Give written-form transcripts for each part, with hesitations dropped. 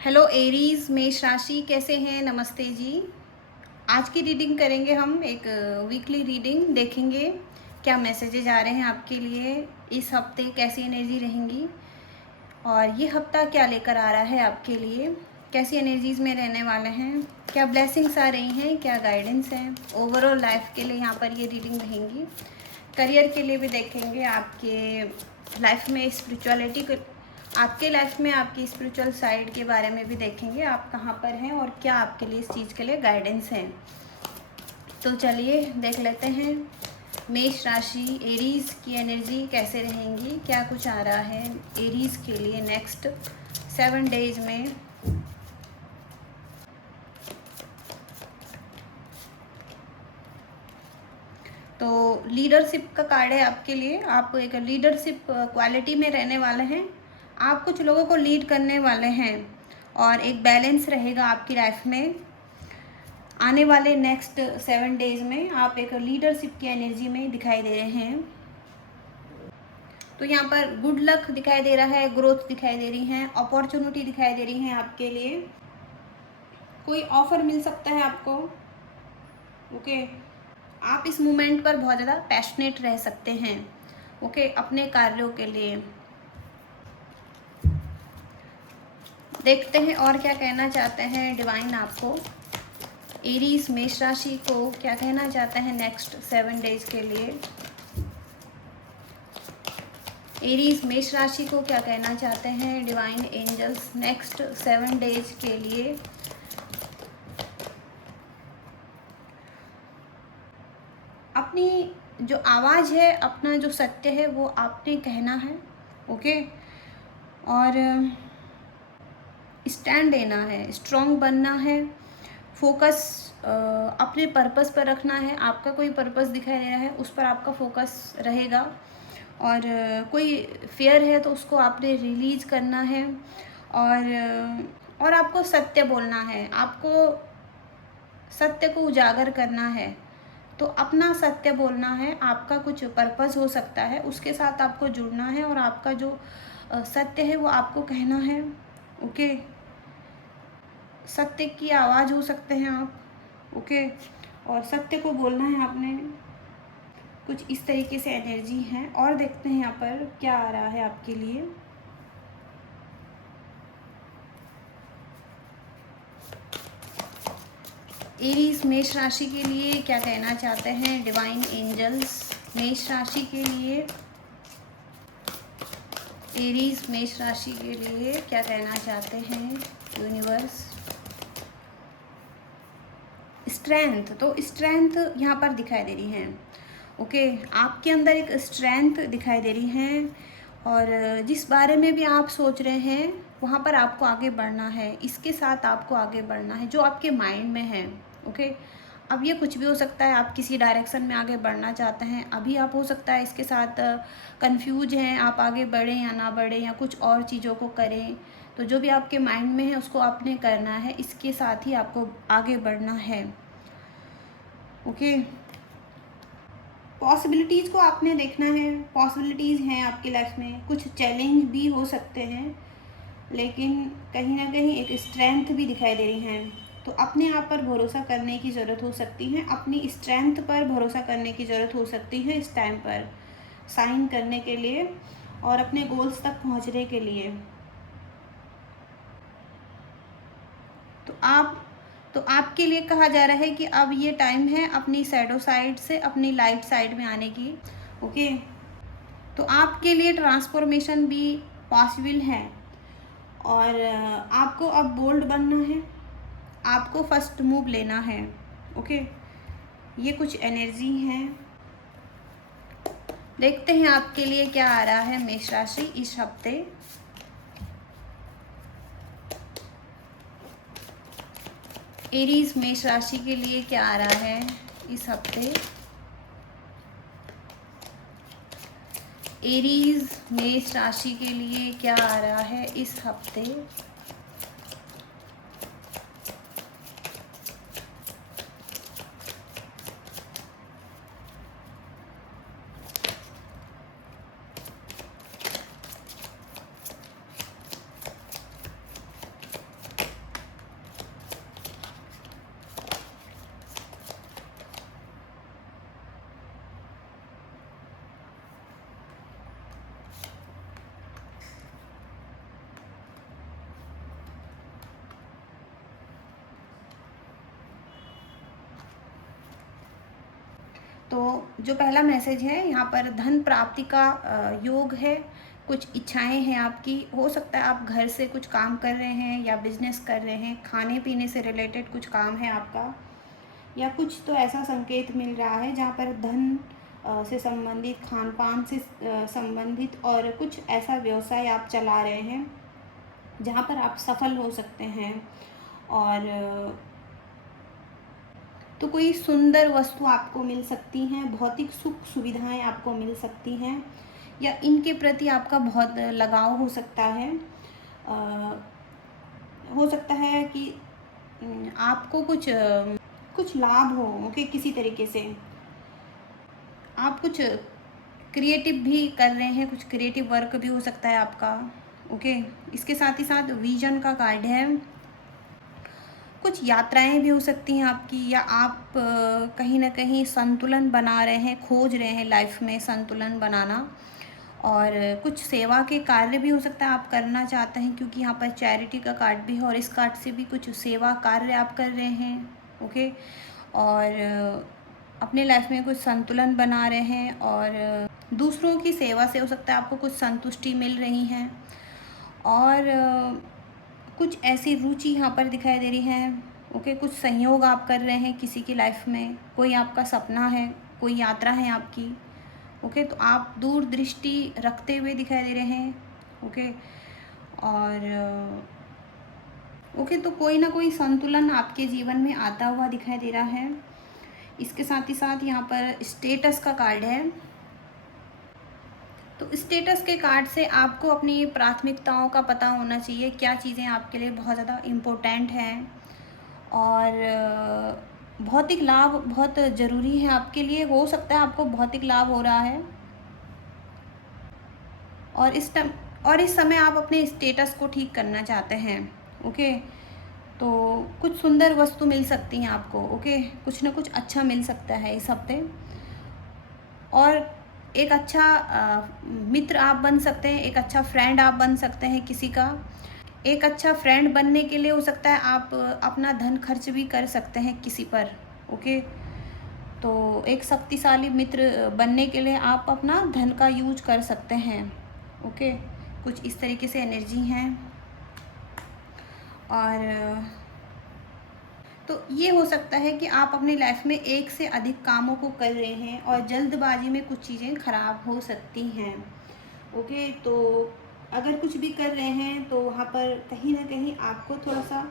Hello Aries मेष राशि, कैसे हैं? नमस्ते जी। आज की रीडिंग करेंगे हम, एक वीकली रीडिंग देखेंगे क्या मैसेजेज आ रहे हैं आपके लिए, इस हफ्ते कैसी एनर्जी रहेंगी और ये हफ्ता क्या लेकर आ रहा है आपके लिए, कैसी एनर्जीज में रहने वाले हैं, क्या ब्लेसिंग्स आ रही हैं, क्या गाइडेंस है। ओवरऑल लाइफ के लिए यहाँ पर ये रीडिंग रहेंगी। करियर के लिए भी देखेंगे, आपके लाइफ में स्पिरिचुअलिटी को, आपके लाइफ में आपकी स्पिरिचुअल साइड के बारे में भी देखेंगे, आप कहाँ पर हैं और क्या आपके लिए इस चीज़ के लिए गाइडेंस है। तो चलिए देख लेते हैं मेष राशि एरीज की एनर्जी कैसे रहेंगी, क्या कुछ आ रहा है एरीज के लिए नेक्स्ट 7 डेज में। तो लीडरशिप का कार्ड है आपके लिए, आप एक लीडरशिप क्वालिटी में रहने वाले हैं, आप कुछ लोगों को लीड करने वाले हैं और एक बैलेंस रहेगा आपकी लाइफ में। आने वाले नेक्स्ट 7 डेज में आप एक लीडरशिप की एनर्जी में दिखाई दे रहे हैं। तो यहाँ पर गुड लक दिखाई दे रहा है, ग्रोथ दिखाई दे रही है, अपॉर्चुनिटी दिखाई दे रही है आपके लिए, कोई ऑफर मिल सकता है आपको। ओके, आप इस मोमेंट पर बहुत ज़्यादा पैशनेट रह सकते हैं। ओके, अपने कार्यों के लिए। देखते हैं और क्या कहना चाहते हैं डिवाइन आपको, एरीज मेष राशि को क्या कहना चाहते हैं नेक्स्ट 7 डेज के लिए। एरीज मेष राशि को क्या कहना चाहते हैं डिवाइन एंजल्स नेक्स्ट 7 डेज के लिए। अपनी जो आवाज़ है, अपना जो सत्य है वो आपने कहना है। ओके, और स्टैंड लेना है, स्ट्रॉन्ग बनना है, फोकस अपने पर्पस पर रखना है। आपका कोई पर्पस दिखाई दे रहा है, उस पर आपका फोकस रहेगा। और कोई फेयर है तो उसको आपने रिलीज़ करना है। और आपको सत्य बोलना है, आपको सत्य को उजागर करना है। तो अपना सत्य बोलना है, आपका कुछ पर्पस हो सकता है, उसके साथ आपको जुड़ना है और आपका जो सत्य है वो आपको कहना है। ओके, सत्य की आवाज़ हो सकते हैं आप। ओके, और सत्य को बोलना है आपने। कुछ इस तरीके से एनर्जी है। और देखते हैं यहाँ पर क्या आ रहा है आपके लिए। एरीज मेष राशि के लिए क्या कहना चाहते हैं डिवाइन एंजल्स मेष राशि के लिए। एरीज मेष राशि के लिए क्या कहना चाहते हैं यूनिवर्स। स्ट्रेंथ, तो स्ट्रेंथ यहाँ पर दिखाई दे रही है। ओके, आपके अंदर एक स्ट्रेंथ दिखाई दे रही है और जिस बारे में भी आप सोच रहे हैं वहाँ पर आपको आगे बढ़ना है, इसके साथ आपको आगे बढ़ना है जो आपके माइंड में है। ओके, अब ये कुछ भी हो सकता है, आप किसी डायरेक्शन में आगे बढ़ना चाहते हैं, अभी आप हो सकता है इसके साथ कंफ्यूज हैं, आप आगे बढ़ें या ना बढ़ें या कुछ और चीज़ों को करें। तो जो भी आपके माइंड में है उसको आपने करना है, इसके साथ ही आपको आगे बढ़ना है। ओके, पॉसिबिलिटीज़ को आपने देखना है, पॉसिबिलिटीज़ हैं आपकी लाइफ में, कुछ चैलेंज भी हो सकते हैं लेकिन कहीं ना कहीं एक स्ट्रेंथ भी दिखाई दे रही हैं। तो अपने आप पर भरोसा करने की ज़रूरत हो सकती है, अपनी स्ट्रेंथ पर भरोसा करने की ज़रूरत हो सकती है इस टाइम पर, साइन करने के लिए और अपने गोल्स तक पहुंचने के लिए। तो आप तो आपके लिए कहा जा रहा है कि अब ये टाइम है अपनी शैडो साइड से अपनी लाइट साइड में आने की। ओके, तो आपके लिए ट्रांसफॉर्मेशन भी पॉसिबल है और आपको अब बोल्ड बनना है, आपको फर्स्ट मूव लेना है। ओके, ये कुछ एनर्जी है। देखते हैं आपके लिए क्या आ रहा है मेष राशि इस हफ्ते। एरीज मेष राशि के लिए क्या आ रहा है इस हफ्ते। एरीज मेष राशि के लिए क्या आ रहा है इस हफ्ते। तो जो पहला मैसेज है यहाँ पर धन प्राप्ति का योग है। कुछ इच्छाएं हैं आपकी, हो सकता है आप घर से कुछ काम कर रहे हैं या बिजनेस कर रहे हैं, खाने पीने से रिलेटेड कुछ काम है आपका, या कुछ तो ऐसा संकेत मिल रहा है जहाँ पर धन से संबंधित, खान पान से संबंधित और कुछ ऐसा व्यवसाय आप चला रहे हैं जहाँ पर आप सफल हो सकते हैं। और तो कोई सुंदर वस्तु आपको मिल सकती हैं, भौतिक सुख सुविधाएं आपको मिल सकती हैं, या इनके प्रति आपका बहुत लगाव हो सकता है। हो सकता है कि आपको कुछ लाभ हो, ओके, किसी तरीके से आप कुछ क्रिएटिव भी कर रहे हैं, कुछ क्रिएटिव वर्क भी हो सकता है आपका, ओके। इसके साथ ही साथ विजन का कार्ड है। कुछ यात्राएं भी हो सकती हैं आपकी, या आप कहीं ना कहीं संतुलन बना रहे हैं, खोज रहे हैं लाइफ में संतुलन बनाना। और कुछ सेवा के कार्य भी हो सकता है आप करना चाहते हैं, क्योंकि यहाँ पर चैरिटी का कार्ड भी है और इस कार्ड से भी कुछ सेवा कार्य आप कर रहे हैं, ओके। और अपने लाइफ में कुछ संतुलन बना रहे हैं, और दूसरों की सेवा से हो सकता है आपको कुछ संतुष्टि मिल रही है। और कुछ ऐसी रुचि यहाँ पर दिखाई दे रही है, ओके। कुछ संयोग आप कर रहे हैं किसी की लाइफ में, कोई आपका सपना है, कोई यात्रा है आपकी, ओके। तो आप दूर दृष्टि रखते हुए दिखाई दे रहे हैं, ओके। और ओके, तो कोई ना कोई संतुलन आपके जीवन में आता हुआ दिखाई दे रहा है। इसके साथ ही साथ यहाँ पर स्टेटस का कार्ड है। तो स्टेटस के कार्ड से आपको अपनी प्राथमिकताओं का पता होना चाहिए, क्या चीज़ें आपके लिए बहुत ज़्यादा इम्पोर्टेंट हैं। और भौतिक लाभ बहुत ज़रूरी है आपके लिए, हो सकता है आपको भौतिक लाभ हो रहा है, और इस समय आप अपने स्टेटस को ठीक करना चाहते हैं, ओके। तो कुछ सुंदर वस्तु मिल सकती हैं आपको, ओके। कुछ ना कुछ अच्छा मिल सकता है इस हफ्ते। और एक अच्छा मित्र आप बन सकते हैं, एक अच्छा फ्रेंड आप बन सकते हैं किसी का। एक अच्छा फ्रेंड बनने के लिए हो सकता है आप अपना धन खर्च भी कर सकते हैं किसी पर, ओके। तो एक शक्तिशाली मित्र बनने के लिए आप अपना धन का यूज कर सकते हैं, ओके। कुछ इस तरीके से एनर्जी हैं। और तो ये हो सकता है कि आप अपनी लाइफ में एक से अधिक कामों को कर रहे हैं और जल्दबाजी में कुछ चीज़ें खराब हो सकती हैं, ओके। तो अगर कुछ भी कर रहे हैं तो वहाँ पर कहीं ना कहीं आपको थोड़ा सा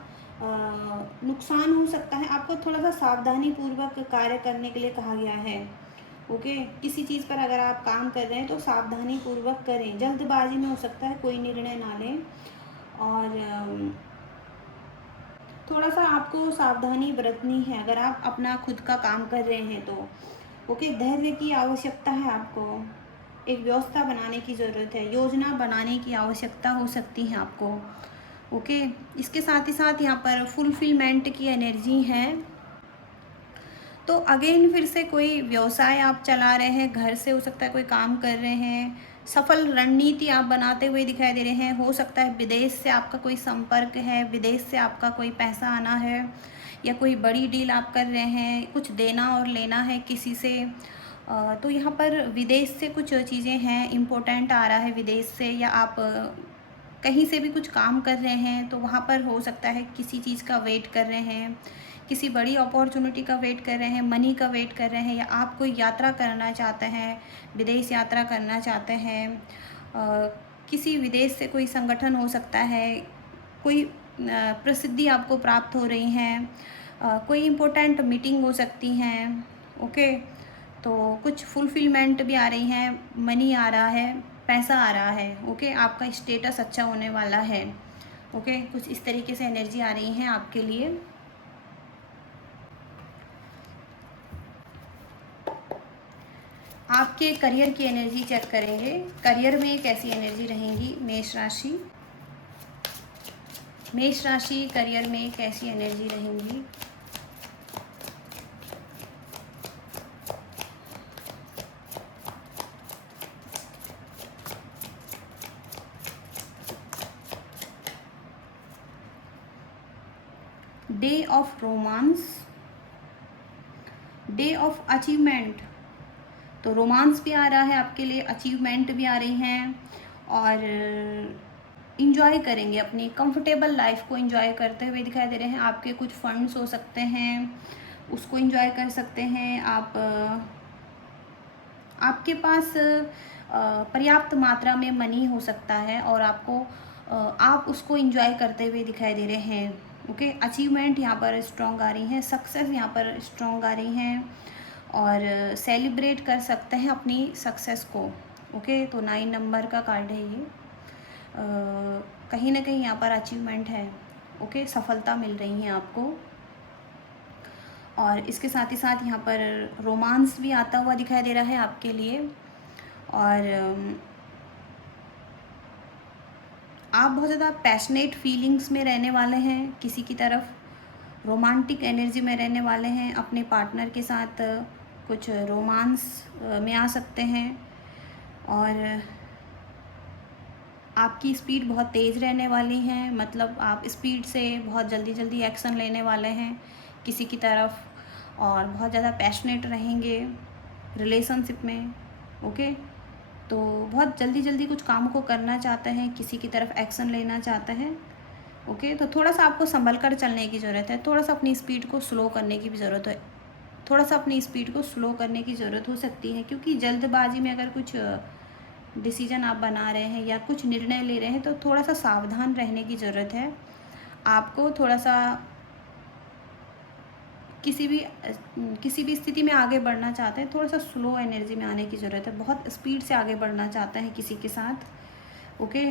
नुकसान हो सकता है। आपको थोड़ा सा सावधानी पूर्वक कार्य करने के लिए कहा गया है, ओके। किसी चीज़ पर अगर आप काम कर रहे हैं तो सावधानी पूर्वक करें, जल्दबाजी में हो सकता है कोई निर्णय ना लें। और थोड़ा सा आपको सावधानी बरतनी है अगर आप अपना खुद का काम कर रहे हैं तो, ओके। धैर्य की आवश्यकता है आपको, एक व्यवस्था बनाने की ज़रूरत है, योजना बनाने की आवश्यकता हो सकती है आपको, ओके। इसके साथ ही साथ यहाँ पर फुलफिलमेंट की एनर्जी है। तो अगेन फिर से कोई व्यवसाय आप चला रहे हैं, घर से हो सकता है कोई काम कर रहे हैं, सफल रणनीति आप बनाते हुए दिखाई दे रहे हैं। हो सकता है विदेश से आपका कोई संपर्क है, विदेश से आपका कोई पैसा आना है, या कोई बड़ी डील आप कर रहे हैं, कुछ देना और लेना है किसी से। तो यहाँ पर विदेश से कुछ चीज़ें हैं, इम्पोर्टेंट आ रहा है विदेश से, या आप कहीं से भी कुछ काम कर रहे हैं तो वहाँ पर हो सकता है किसी चीज़ का वेट कर रहे हैं, किसी बड़ी अपॉर्चुनिटी का वेट कर रहे हैं, मनी का वेट कर रहे हैं, या आप कोई यात्रा करना चाहते हैं, विदेश यात्रा करना चाहते हैं। किसी विदेश से कोई संगठन हो सकता है, कोई प्रसिद्धि आपको प्राप्त हो रही हैं, कोई इम्पोर्टेंट मीटिंग हो सकती हैं, ओके। तो कुछ फुलफिलमेंट भी आ रही हैं, मनी आ रहा है, पैसा आ रहा है, ओके। आपका स्टेटस अच्छा होने वाला है, ओके। कुछ इस तरीके से एनर्जी आ रही है आपके लिए। आपके करियर की एनर्जी चेक करेंगे, करियर में कैसी एनर्जी रहेंगी मेष राशि। मेष राशि करियर में कैसी एनर्जी रहेंगी। Day of romance, day of achievement, तो रोमांस भी आ रहा है आपके लिए, अचीवमेंट भी आ रही हैं, और इंजॉय करेंगे, अपनी कंफर्टेबल लाइफ को इंजॉय करते हुए दिखाई दे रहे हैं। आपके कुछ फंड्स हो सकते हैं, उसको इंजॉय कर सकते हैं आप। आपके पास पर्याप्त मात्रा में मनी हो सकता है, और आपको आप उसको इंजॉय करते हुए दिखाई दे रहे हैं। ओके, अचीवमेंट यहाँ पर स्ट्रॉन्ग आ रही हैं, सक्सेस यहाँ पर स्ट्रॉन्ग आ रही हैं, और सेलिब्रेट कर सकते हैं अपनी सक्सेस को। ओके, तो 9 नंबर का कार्ड है ये। कहीं ना कहीं यहाँ पर अचीवमेंट है। ओके, सफलता मिल रही है आपको, और इसके साथ ही साथ यहाँ पर रोमांस भी आता हुआ दिखाई दे रहा है आपके लिए। और आप बहुत ज़्यादा पैशनेट फीलिंग्स में रहने वाले हैं, किसी की तरफ रोमांटिक एनर्जी में रहने वाले हैं, अपने पार्टनर के साथ कुछ रोमांस में आ सकते हैं, और आपकी स्पीड बहुत तेज़ रहने वाली है। मतलब आप स्पीड से बहुत जल्दी जल्दी एक्शन लेने वाले हैं किसी की तरफ, और बहुत ज़्यादा पैशनेट रहेंगे रिलेशनशिप में। ओके, तो बहुत जल्दी जल्दी कुछ काम को करना चाहते हैं, किसी की तरफ एक्शन लेना चाहते हैं। ओके, तो थोड़ा सा आपको संभल कर चलने की ज़रूरत है, थोड़ा सा अपनी स्पीड को स्लो करने की भी ज़रूरत है, थोड़ा सा अपनी स्पीड को स्लो करने की ज़रूरत हो सकती है, क्योंकि जल्दबाजी में अगर कुछ डिसीजन आप बना रहे हैं या कुछ निर्णय ले रहे हैं तो थोड़ा सा सावधान रहने की ज़रूरत है आपको। थोड़ा सा किसी भी स्थिति में आगे बढ़ना चाहते हैं, थोड़ा सा स्लो एनर्जी में आने की ज़रूरत है। बहुत स्पीड से आगे बढ़ना चाहते हैं किसी के साथ। ओके,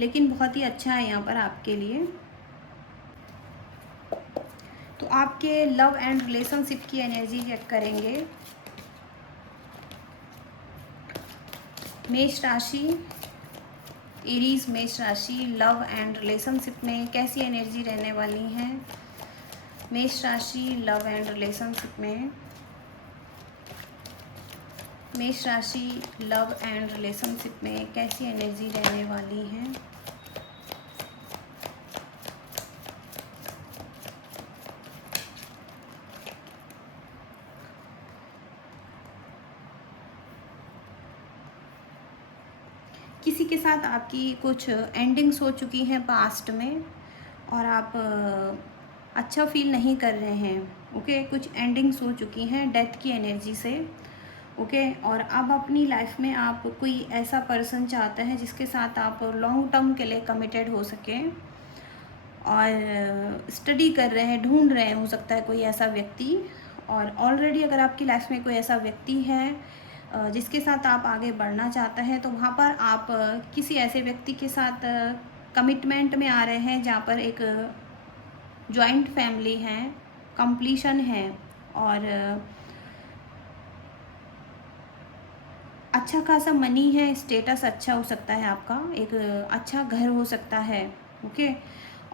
लेकिन बहुत ही अच्छा है यहाँ पर आपके लिए। तो आपके लव एंड रिलेशनशिप की एनर्जी चेक करेंगे। मेष राशि, एरीज मेष राशि, लव एंड रिलेशनशिप में कैसी एनर्जी रहने वाली है। मेष राशि लव एंड रिलेशनशिप में, मेष राशि लव एंड रिलेशनशिप में कैसी एनर्जी रहने वाली है। किसी के साथ आपकी कुछ एंडिंग्स हो चुकी हैं पास्ट में, और आप अच्छा फील नहीं कर रहे हैं। ओके, कुछ एंडिंग्स हो चुकी हैं डेथ की एनर्जी से। ओके, और अब अपनी लाइफ में आप कोई ऐसा पर्सन चाहते हैं जिसके साथ आप लॉन्ग टर्म के लिए कमिटेड हो सकें, और स्टडी कर रहे हैं, ढूंढ रहे हैं, हो सकता है कोई ऐसा व्यक्ति। और ऑलरेडी अगर आपकी लाइफ में कोई ऐसा व्यक्ति है जिसके साथ आप आगे बढ़ना चाहते हैं, तो वहाँ पर आप किसी ऐसे व्यक्ति के साथ कमिटमेंट में आ रहे हैं जहाँ पर एक जॉइंट फैमिली है, कंप्लीशन है, और अच्छा खासा मनी है, स्टेटस अच्छा हो सकता है आपका, एक अच्छा घर हो सकता है। ओके,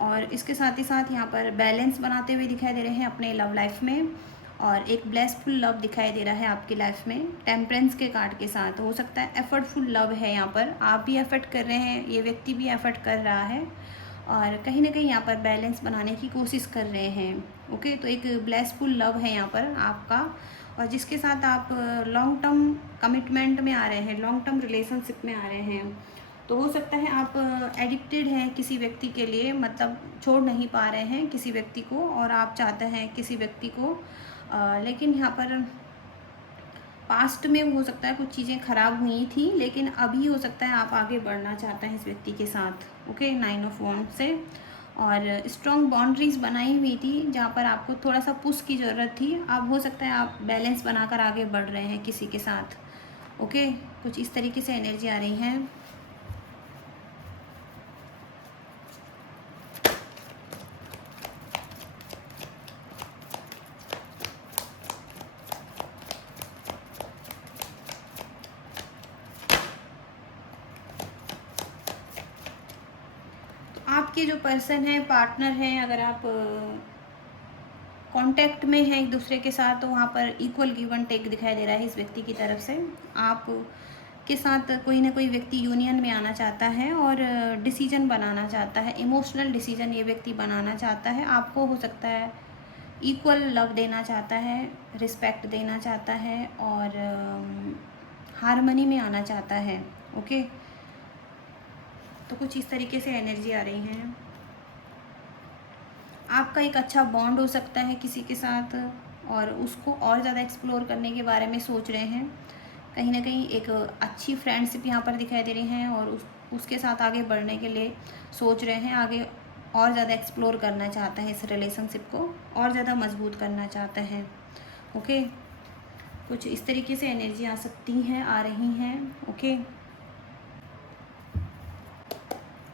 और इसके साथ ही साथ यहाँ पर बैलेंस बनाते हुए दिखाई दे रहे हैं अपने लव लाइफ में, और एक ब्लेसफुल लव दिखाई दे रहा है आपकी लाइफ में टेम्परेंस के कार्ड के साथ। हो सकता है एफर्टफुल लव है, यहाँ पर आप भी एफर्ट कर रहे हैं, ये व्यक्ति भी एफर्ट कर रहा है, और कहीं ना कहीं यहाँ पर बैलेंस बनाने की कोशिश कर रहे हैं। ओके, तो एक ब्लेसफुल लव है यहाँ पर आपका, और जिसके साथ आप लॉन्ग टर्म कमिटमेंट में आ रहे हैं, लॉन्ग टर्म रिलेशनशिप में आ रहे हैं। तो हो सकता है आप एडिक्टेड हैं किसी व्यक्ति के लिए, मतलब छोड़ नहीं पा रहे हैं किसी व्यक्ति को, और आप चाहते हैं किसी व्यक्ति को, लेकिन यहाँ पर पास्ट में हो सकता है कुछ चीज़ें ख़राब हुई थी, लेकिन अभी हो सकता है आप आगे बढ़ना चाहते हैं इस व्यक्ति के साथ। ओके, 9 ऑफ वॉन्ड्स से, और स्ट्रॉन्ग बाउंड्रीज बनाई हुई थी जहाँ पर आपको थोड़ा सा पुश की ज़रूरत थी। अब हो सकता है आप बैलेंस बनाकर आगे बढ़ रहे हैं किसी के साथ। ओके, कुछ इस तरीके से एनर्जी आ रही है। आपके जो पर्सन है, पार्टनर हैं, अगर आप कांटेक्ट में हैं एक दूसरे के साथ, तो वहाँ पर इक्वल गिव एंड टेक दिखाई दे रहा है इस व्यक्ति की तरफ से। आप के साथ कोई ना कोई व्यक्ति यूनियन में आना चाहता है, और डिसीजन बनाना चाहता है, इमोशनल डिसीजन ये व्यक्ति बनाना चाहता है। आपको हो सकता है इक्वल लव देना चाहता है, रिस्पेक्ट देना चाहता है और हारमनी में आना चाहता है। ओके, तो कुछ इस तरीके से एनर्जी आ रही है। आपका एक अच्छा बॉन्ड हो सकता है किसी के साथ और उसको और ज़्यादा एक्सप्लोर करने के बारे में सोच रहे हैं। कहीं ना कहीं एक अच्छी फ्रेंडशिप यहाँ पर दिखाई दे रही हैं और उसके साथ आगे बढ़ने के लिए सोच रहे हैं, आगे और ज़्यादा एक्सप्लोर करना चाहता है, इस रिलेशनशिप को और ज़्यादा मजबूत करना चाहता है। ओके, कुछ इस तरीके से एनर्जी आ सकती हैं, आ रही हैं। ओके,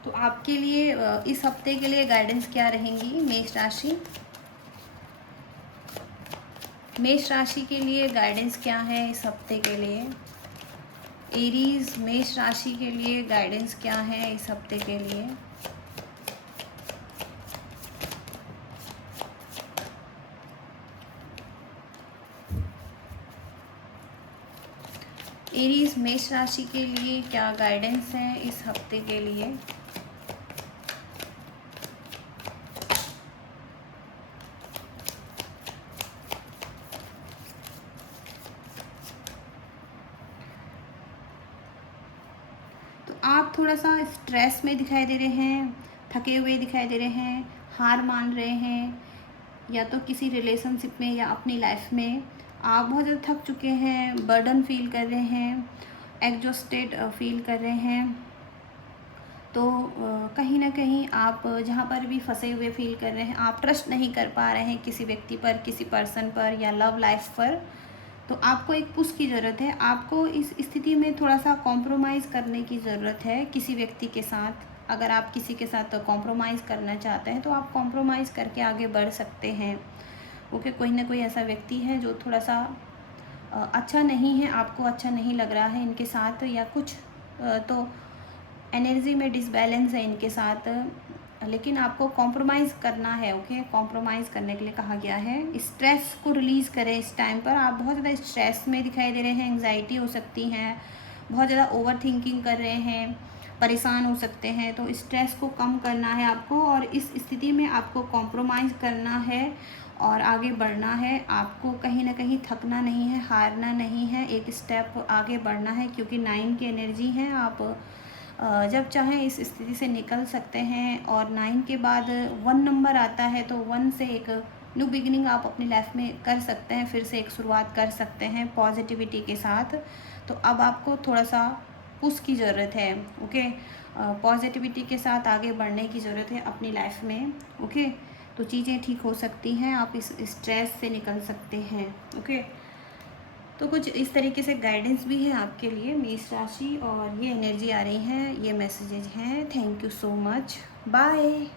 तो आपके लिए इस हफ्ते के लिए गाइडेंस क्या रहेंगी मेष राशि? मेष राशि के लिए गाइडेंस क्या है इस हफ्ते के लिए? एरीज मेष राशि के लिए गाइडेंस क्या है इस हफ्ते के लिए? एरीज मेष राशि के लिए क्या गाइडेंस है इस हफ्ते के लिए? तो आप थोड़ा सा स्ट्रेस में दिखाई दे रहे हैं, थके हुए दिखाई दे रहे हैं, हार मान रहे हैं, या तो किसी रिलेशनशिप में या अपनी लाइफ में आप बहुत ज़्यादा थक चुके हैं, बर्डन फील कर रहे हैं, एग्जॉस्टेड फील कर रहे हैं। तो कहीं ना कहीं आप जहाँ पर भी फंसे हुए फील कर रहे हैं, आप ट्रस्ट नहीं कर पा रहे हैं किसी व्यक्ति पर, किसी पर्सन पर या लव लाइफ पर, तो आपको एक पुश की ज़रूरत है। आपको इस स्थिति में थोड़ा सा कॉम्प्रोमाइज़ करने की ज़रूरत है किसी व्यक्ति के साथ। अगर आप किसी के साथ कॉम्प्रोमाइज़ करना चाहते हैं तो आप कॉम्प्रोमाइज़ करके आगे बढ़ सकते हैं। ओके, कोई ना कोई ऐसा व्यक्ति है जो थोड़ा सा अच्छा नहीं है, आपको अच्छा नहीं लग रहा है इनके साथ, या कुछ तो एनर्जी में डिसबैलेंस है इनके साथ, लेकिन आपको कॉम्प्रोमाइज़ करना है। ओके, कॉम्प्रोमाइज़ करने के लिए कहा गया है। स्ट्रेस को रिलीज़ करें इस टाइम पर। आप बहुत ज़्यादा स्ट्रेस में दिखाई दे रहे हैं, एंग्जाइटी हो सकती हैं, बहुत ज़्यादा ओवर थिंकिंग कर रहे हैं, परेशान हो सकते हैं। तो स्ट्रेस को कम करना है आपको और इस स्थिति में आपको कॉम्प्रोमाइज़ करना है और आगे बढ़ना है। आपको कहीं ना कहीं थकना नहीं है, हारना नहीं है, एक स्टेप आगे बढ़ना है, क्योंकि 9 की एनर्जी है। आप जब चाहें इस स्थिति से निकल सकते हैं। और 9 के बाद 1 नंबर आता है, तो 1 से एक न्यू बिगिनिंग आप अपनी लाइफ में कर सकते हैं, फिर से एक शुरुआत कर सकते हैं पॉजिटिविटी के साथ। तो अब आपको थोड़ा सा पुश की ज़रूरत है। ओके, पॉजिटिविटी के साथ आगे बढ़ने की ज़रूरत है अपनी लाइफ में। ओके, तो चीज़ें ठीक हो सकती हैं, आप इस स्ट्रेस से निकल सकते हैं। ओके, तो कुछ इस तरीके से गाइडेंस भी है आपके लिए मेष राशि, और ये एनर्जी आ रही है, ये मैसेजेज हैं। Thank you so much, bye.